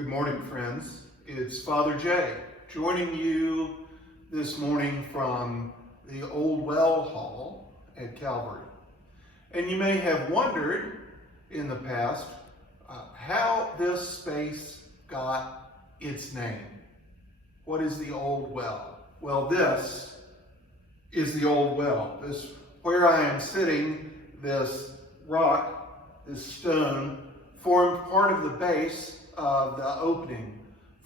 Good morning, friends. It's Father Jay joining you this morning from the Old Well Hall at Calvary. And you may have wondered in the past how this space got its name. What is the Old Well? Well, this is the Old Well. This, where I am sitting, this rock, this stone, formed part of the base of the opening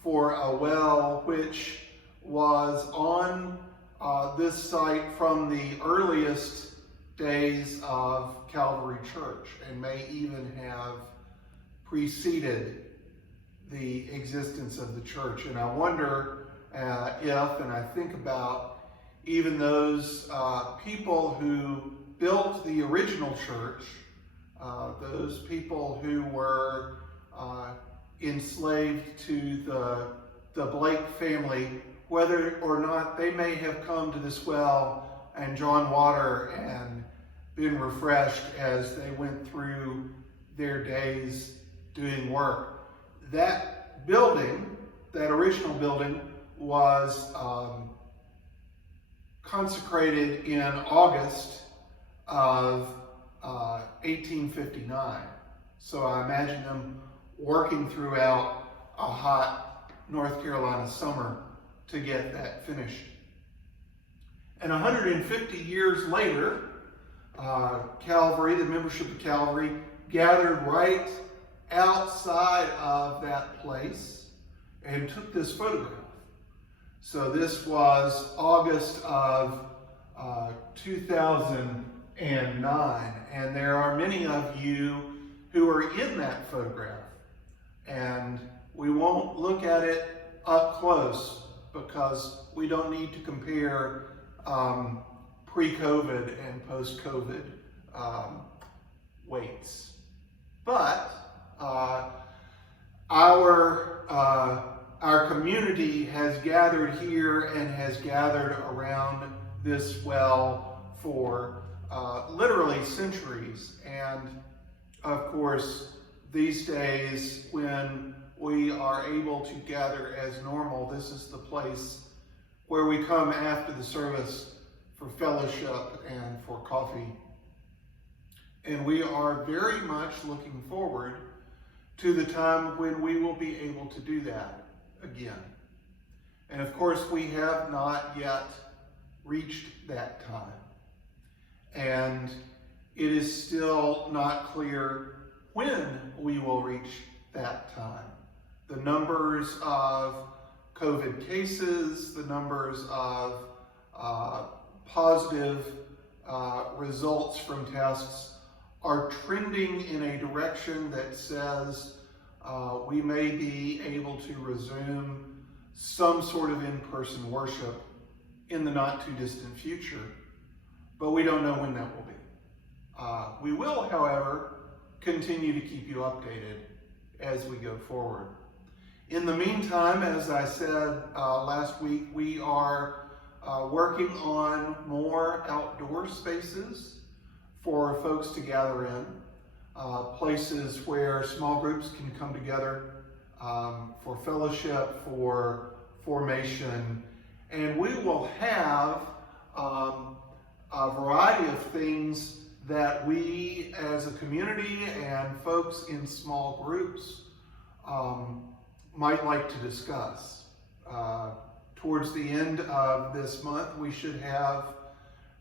for a well which was on this site from the earliest days of Calvary Church and may even have preceded the existence of the church. And I wonder if, and I think about even those people who built the original church, those people who were enslaved to the Blake family, whether or not they may have come to this well and drawn water and been refreshed as they went through their days doing work. That building, that original building, was consecrated in August of 1859. So I imagine them working throughout a hot North Carolina summer to get that finished. And 150 years later, Calvary, the membership of Calvary, gathered right outside of that place and took this photograph. So this was August of 2009, and there are many of you who are in that photograph. And we won't look at it up close because we don't need to compare pre-COVID and post-COVID weights. But our community has gathered here and has gathered around this well for literally centuries. And of course, these days when we are able to gather as normal, this is the place where we come after the service for fellowship and for coffee. And we are very much looking forward to the time when we will be able to do that again. And of course, we have not yet reached that time. And it is still not clear when we will reach that time. The numbers of COVID cases, the numbers of positive results from tests are trending in a direction that says we may be able to resume some sort of in-person worship in the not too distant future, but we don't know when that will be. We will, however, continue to keep you updated as we go forward. In the meantime, as I said last week, we are working on more outdoor spaces for folks to gather in, places where small groups can come together for fellowship, for formation, and we will have a variety of things that we as a community and folks in small groups might like to discuss. Towards the end of this month, we should have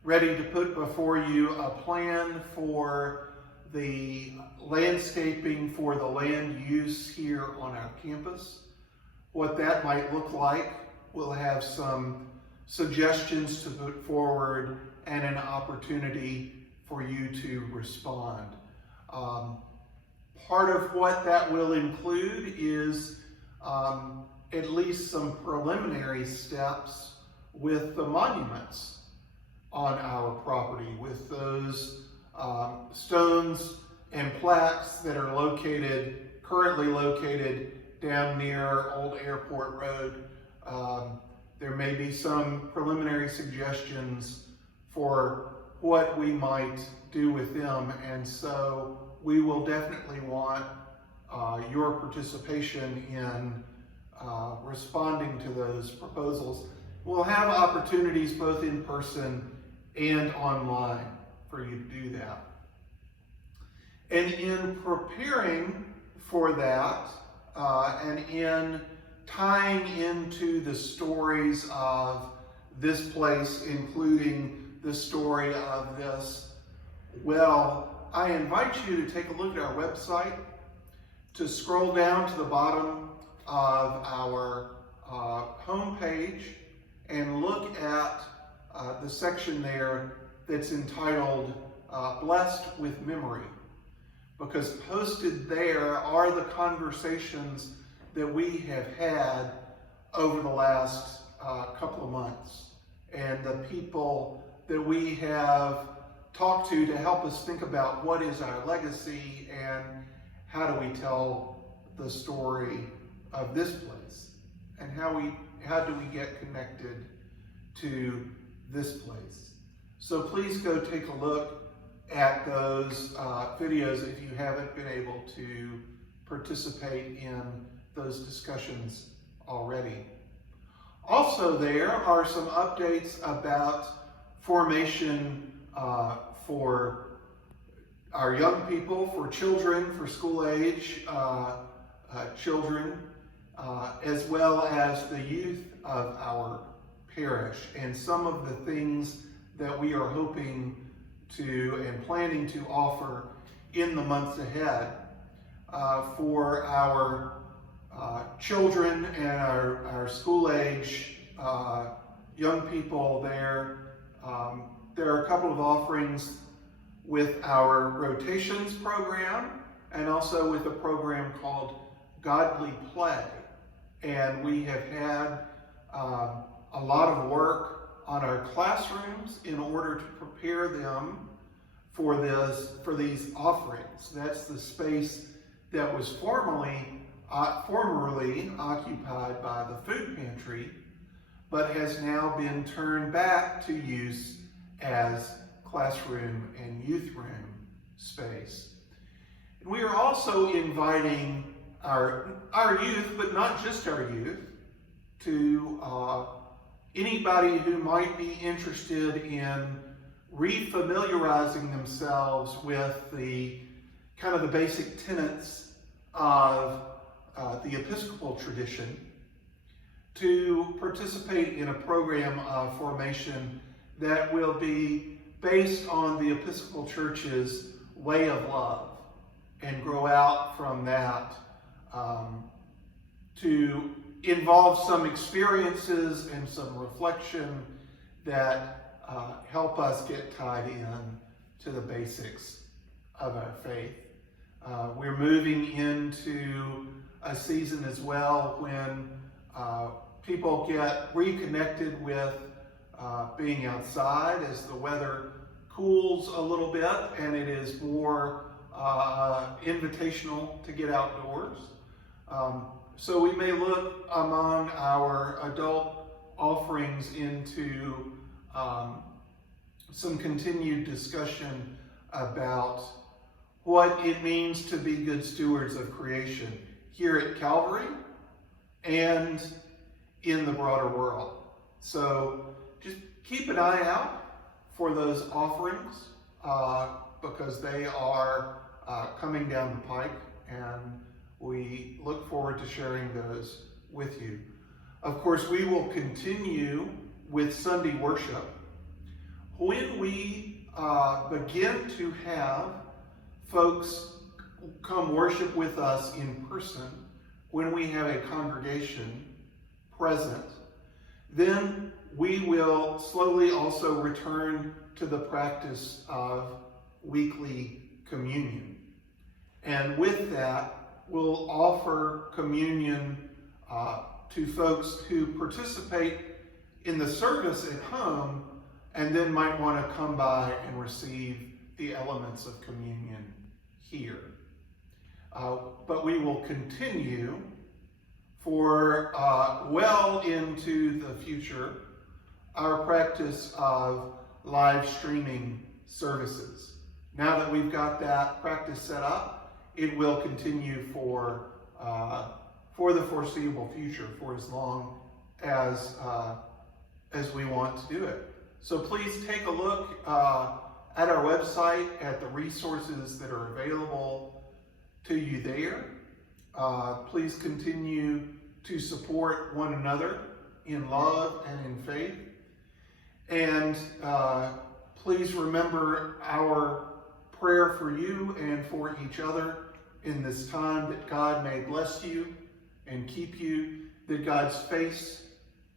ready to put before you a plan for the landscaping for the land use here on our campus. What that might look like, we'll have some suggestions to put forward and an opportunity for you to respond. Part of what that will include is at least some preliminary steps with the monuments on our property, with those stones and plaques that are currently located down near Old Airport Road. There may be some preliminary suggestions for what we might do with them, and so we will definitely want your participation in responding to those proposals. We'll have opportunities both in person and online for you to do that. And in preparing for that, and in tying into the stories of this place, including the story of this well, I invite you to take a look at our website, to scroll down to the bottom of our homepage and look at the section there that's entitled Blessed with Memory, because posted there are the conversations that we have had over the last couple of months, and the people that we have talked to help us think about what is our legacy and how do we tell the story of this place, and how do we get connected to this place. So please go take a look at those videos if you haven't been able to participate in those discussions already. Also, there are some updates about formation for our young people, for children, for school age children, as well as the youth of our parish, and some of the things that we are hoping to and planning to offer in the months ahead for our children and our school age young people there. There are a couple of offerings with our rotations program and also with a program called Godly Play. And we have had a lot of work on our classrooms in order to prepare them for these offerings. That's the space that was formerly occupied by the food pantry, but has now been turned back to use as classroom and youth room space. And we are also inviting our youth, but not just our youth, to anybody who might be interested in refamiliarizing themselves with the kind of the basic tenets of the Episcopal tradition, to participate in a program of formation that will be based on the Episcopal Church's way of love, and grow out from that to involve some experiences and some reflection that help us get tied in to the basics of our faith. We're moving into a season as well when people get reconnected with being outside as the weather cools a little bit and it is more invitational to get outdoors. So we may look among our adult offerings into some continued discussion about what it means to be good stewards of creation here at Calvary and in the broader world. So just keep an eye out for those offerings because they are coming down the pike, and we look forward to sharing those with you. Of course, we will continue with Sunday worship. When we begin to have folks come worship with us in person, when we have a congregation present, then we will slowly also return to the practice of weekly communion. And with that, we'll offer communion to folks who participate in the service at home and then might want to come by and receive the elements of communion here. But we will continue for well into the future our practice of live streaming services. Now that we've got that practice set up, it will continue for the foreseeable future, for as long as we want to do it. So please take a look at our website, at the resources that are available to you there. Please continue to support one another in love and in faith. And please remember our prayer for you and for each other in this time, that God may bless you and keep you, that God's face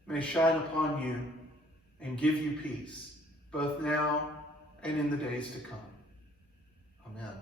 may shine upon you and give you peace, both now and in the days to come. Amen.